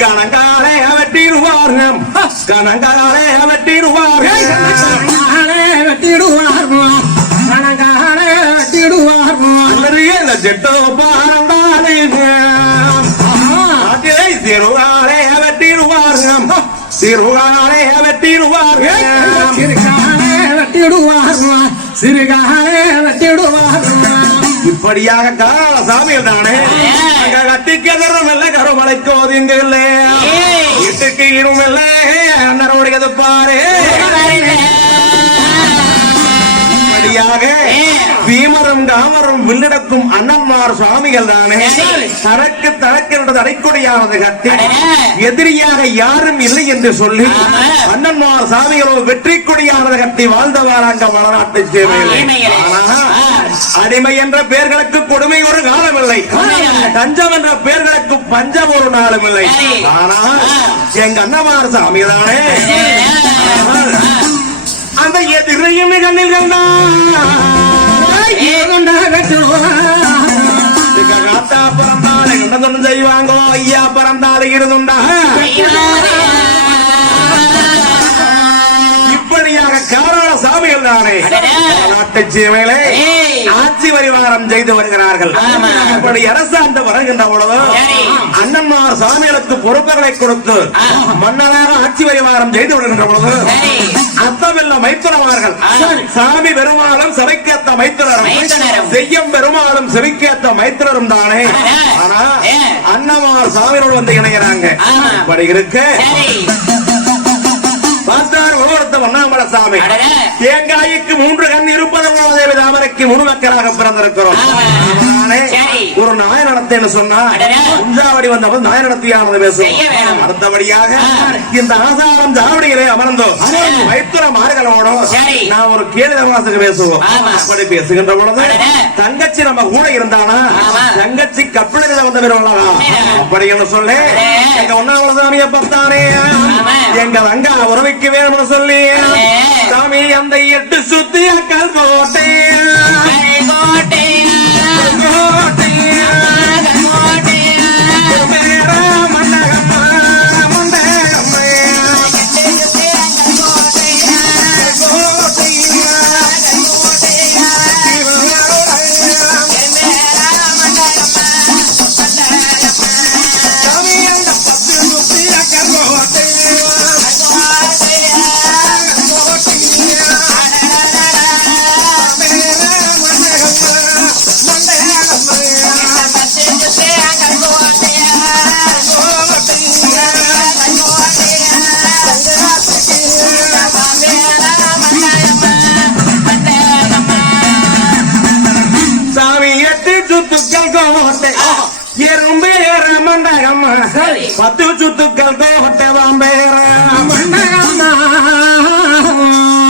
கணங்காலே வெட்டிடுவார் கணங்காலே வெட்டிடுவார் கணங்காலே வெட்டிடுவார் கணங்காலே வெட்டிடுவார் ஜெட்டோ பாரந்தாலே திருவாரே வெட்டிடுவார் திருவாரே வெட்டிடுவார் சிறுகாலே வெட்டிடுவார் சிறுகாலே வெட்டிடுவார் இப்படியாக கால சாமியில் தானே கத்திக்கதரும் இல்ல கருமலைக்கு ஒதுங்க இல்ல. வீட்டுக்கு இரும் இல்ல அண்ணனுடையது பாரு இப்படியாக பீமரும் காமரும் வில்லடக்கும் அண்ணன்மார் சுவாமிகள் தானே? தனக்கு தனக்கு என்ற அடைக்குடியானது கட்டி எதிரியாக யாரும் இல்லை என்று சொல்லி அண்ணன்மார் சாமிகளோ வெற்றி கொடியானது கட்டி வாழ்ந்தவார் அங்க வளநாட்டு சேவையில். ஆனா அடிமை என்ற பெயர்களுக்கு கொடுமை ஒரு காலமில்லை. தஞ்சம் என்ற பெயர்களுக்கு பஞ்சம் ஒரு நாளும் இல்லை ஆனால் எங்க அண்ணமார் சாமி தானே? அந்த எதிரையும் கண்ணில் காத்தா பிறந்தாலே கண்டதும் செய்வாங்கோ. ஐயா பிறந்தாலே இருந்துண்டா. இப்படியாக காரண சாமிகள் தானே. நாட்டு ஆட்சி பரிவாரம் செய்து வருகிறார்கள். இப்படி அரசாண்டு வருகின்ற பொழுது அண்ணன்மார் சாமிகளுக்கு பொறுப்புகளை கொடுத்து மன்னராக ஆட்சி பரிவாரம் செய்து வருகின்ற பொழுது அத்தமில்ல மைத்துனவார்கள். சாமி பெருமாளும் சபைக்கேத்த மைத்துனரும். மைத்துனரும். செய்யும் பெருமாளும் செவிக்கேத்த மைத்திரரும் தானே? ஆனா அண்ணமார் சாமியோடு வந்து இணைகிறாங்க. இப்படி இருக்கு. சரி பார்த்தார் ஒருவருத்த அண்ணாமலை சாமி அடடே. தேங்காய்க்கு மூன்று கண் இருப்பது தேவி தாமரைக்கு மூணு மக்களாக பிறந்திருக்கிறோம். ஒரு நாய நடத்தேன்னு சொன்னா வந்தவன் நாய நடத்தியானது. அடுத்தபடியாக. இந்த ஆசாரம் ஜாவடியிலே அமர்ந்தோம் மார்களோடும். நான் ஒரு கேள்வி பேசுவோம். அப்படி பேசுகின்ற பொழுது. தங்கச்சி நம்ம கூட இருந்தானா. தங்கச்சி கப்பிளில வந்து வருவாங்களா. அப்படின்னு சொல்லி. எங்க ஒன்னாவது சாமியை பார்த்தானே ஆமா. எங்க அங்கா உறவிக்கு வேணும்னு சொல்லி. சாமி அந்த எட்டு சுத்தி அக்கால் போட்டேன். பத்து சுத்துக்கள் கோட்டை வாம்பேற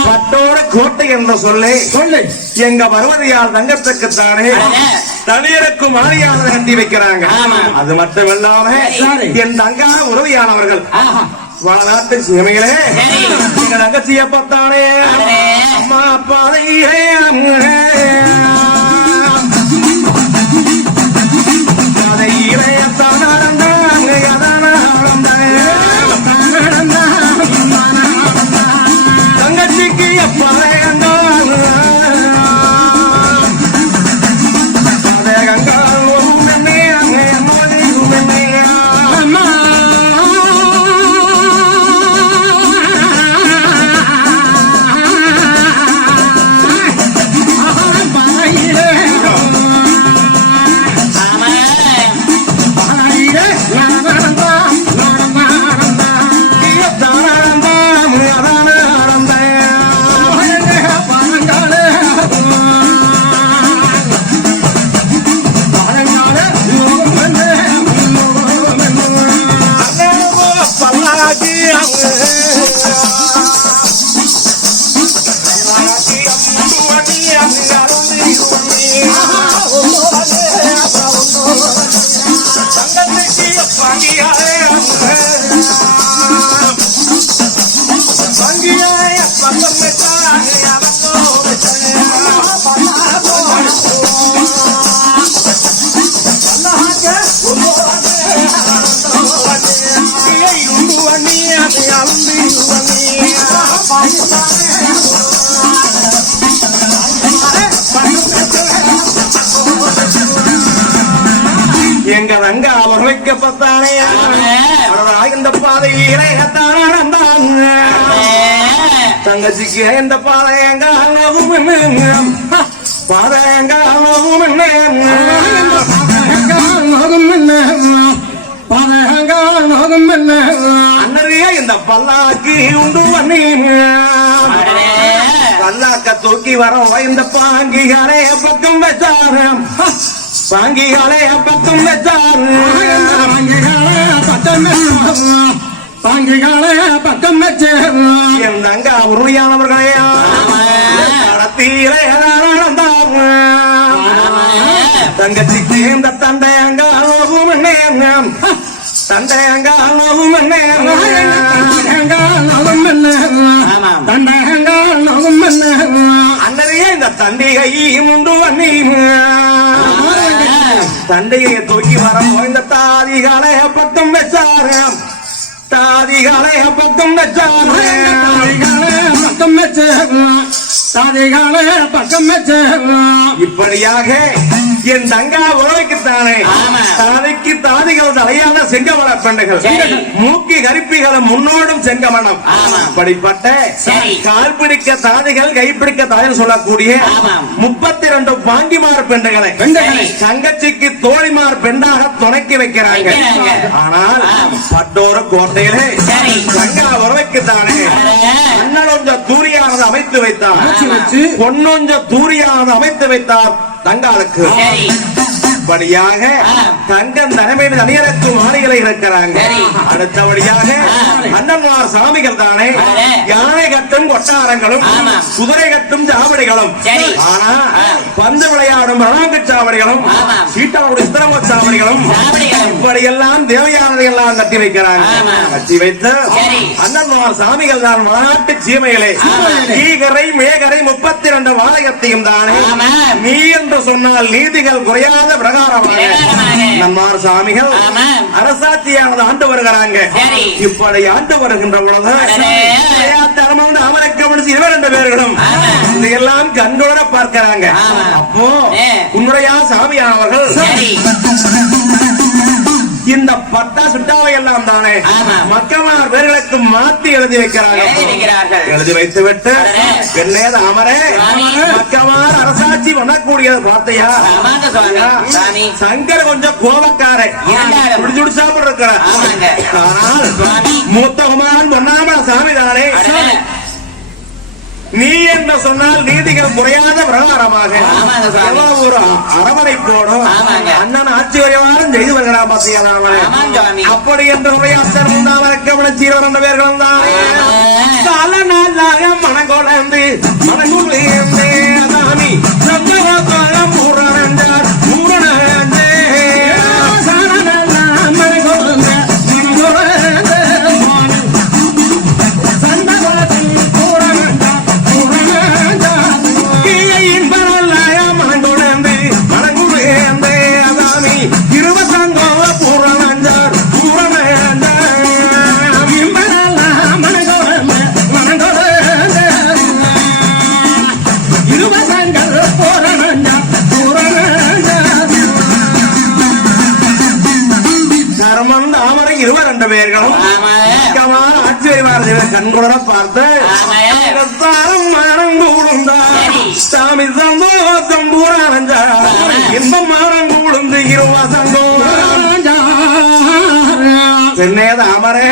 பட்டோட கோட்டை என்று சொல்லி சொல்லு எங்க பர்வதியால் தங்கத்துக்குத்தானே அடடே. தனியருக்கு மாறியான கட்டி வைக்கிறாங்க. அது மட்டுமில்லாம சரி. என் தங்கா உறவியானவர்கள் வளநாட்டு சரி. எங்க தங்கச்சிய பார்த்தானே. அம்மா அப்பாதையே எங்க ரங்க அவர் வைக்கப்பட்டானே அடடா, இந்த பாதையிலே தான் நடந்தாங்க தங்கச்சிக்கு இந்த பாதை எங்க அளவும் என்ன பாதை எங்க அளவும் என்ன அண்ணரையே இந்த பல்லாக்கு உண்டு பல்லாக்க தூக்கி வர இந்த பாங்கிகளே பக்கம் வச்சாரு பாங்கிகளே பக்கம் வச்சாரு பாங்கிகால பக்கம் வச்சு என் தங்க உறுதியானவர்களே கடத்தீரே நடந்தாங்க தங்கச்சிக்கு இந்த தந்தை அங்க அளவும் என்ன தந்தை அங்க அளவும் என்ன அண்ணரையே இந்த தந்தையை உண்டு பண்ணி தந்தையை தூக்கி வரோம் இந்த தாதிகளை பக்கம் வச்சாரு. தாதிகளை பக்கம் வச்சாரு. பக்கம் வச்சு சாதிகால பக்கம் வச்சு இப்படியாக என் தங்கா உறவைக்குத்தானே ஆமா. தாதைக்கு தாதிகள் தலையான செங்கமல பெண்கள். மூக்கி கரிப்பிகளும் முன்னோடும். இப்படிப்பட்ட சரி. கால் பிடிக்க தாதிகள் கைப்பிடிக்க தாதிகள் சொல்லக்கூடிய. முப்பத்தி ரெண்டு பாங்கிமார் பெண்களை. தங்கச்சிக்கு தோழிமார் பெண்ணாக துணைக்கி வைக்கிறாங்க. ஆனால். பட்டோர கோட்டையிலே. தங்கா உறவைக்குத்தானே அண்ணனொஞ்ச தூரியானது அமைத்து வைத்தார். பொன்னொஞ்ச தூரியானது அமைத்து வைத்தார். தங்காளுக்கு ஆ. தங்கம் தலைமையில் தனியரக்கும் ஆணைகளை இருக்கிறாங்க சரி. அடுத்தபடியாக. அண்ணன்மார் சாமிகள் தானே. யானை கட்டும் கொட்டாரங்களும். குதிரை கட்டும் சாவடிகளும். ஆனா. பந்து விளையாடும் ரணாங்கு சாவடிகளும். சீட்டாவுடைய சித்திரம சாவடிகளும் சாவடிகளும். இப்படியெல்லாம் தேவையானதை எல்லாம் கட்டி வைக்கிறாங்க. கட்டி வைத்து. அண்ணன்மார் சாமிகள் தான் வளநாட்டு சீமைகளே ஆமா. ஈகரை மேகரை முப்பத்தி இரண்டு வாழையத்தையும் தானே. நீ என்று சொன்னால் நீதிகள் குறையாத பிரகாரமாக. நம்மார் சாமிகள். அரசாட்சியானது ஆண்டு வருகிறாங்க. இப்படி ஆண்டு வருகின்ற பொழுது அடடே. தரமந்து அமரக்கவனிச்சு இருவர் ரெண்டு பேர்களும். இதையெல்லாம் கண்களோட பார்க்கிறாங்க. அப்போ. உன்னுடைய சாமியானவர்கள் இந்த பட்டா சுட்டாவை எல்லாம் தானே. மக்கமார் பேர்களுக்கு மாத்தி எழுதி வைக்கிறார்கள். எழுதி வைத்து விட்டு. என்னேது அமரே சுவாமி. மக்கமார் அரசாட்சி பண்ணக்கூடியது பார்த்தையா. சங்கர் கொஞ்சம் கோபக்காரன் இருந்தாலும். சுடி சுடி சாப்பிட்டு இருக்கிற ஆமாங்க. ஆனால். மூத்த குமாரன் பொன்னாம சாமி தானே. நீ என்று சொன்னால் நீதிகள் குறையாத பிரகாரமாக. ஒரு ஆமாங்க. அண்ணன் ஆட்சி வரைவாரும் செய்து வருகிறான் சுவாமி. அப்படி என்று உரையாத்தர் உண்டாவரக்கவன சீரவரண்ட பேர்கள் தானே ஆமா. கால நாளாக மனங்கொழந்து மனங்குழந்து அதாமி சந்தோஷமாக வருவார்கள் கண்குளர பார்த்து கூடுந்தார் சரி. சாமி சந்தோஷம் ஆமா. இன்பம் மனம் கூடுந்து இருவசங்கோ தென்னேத அமரே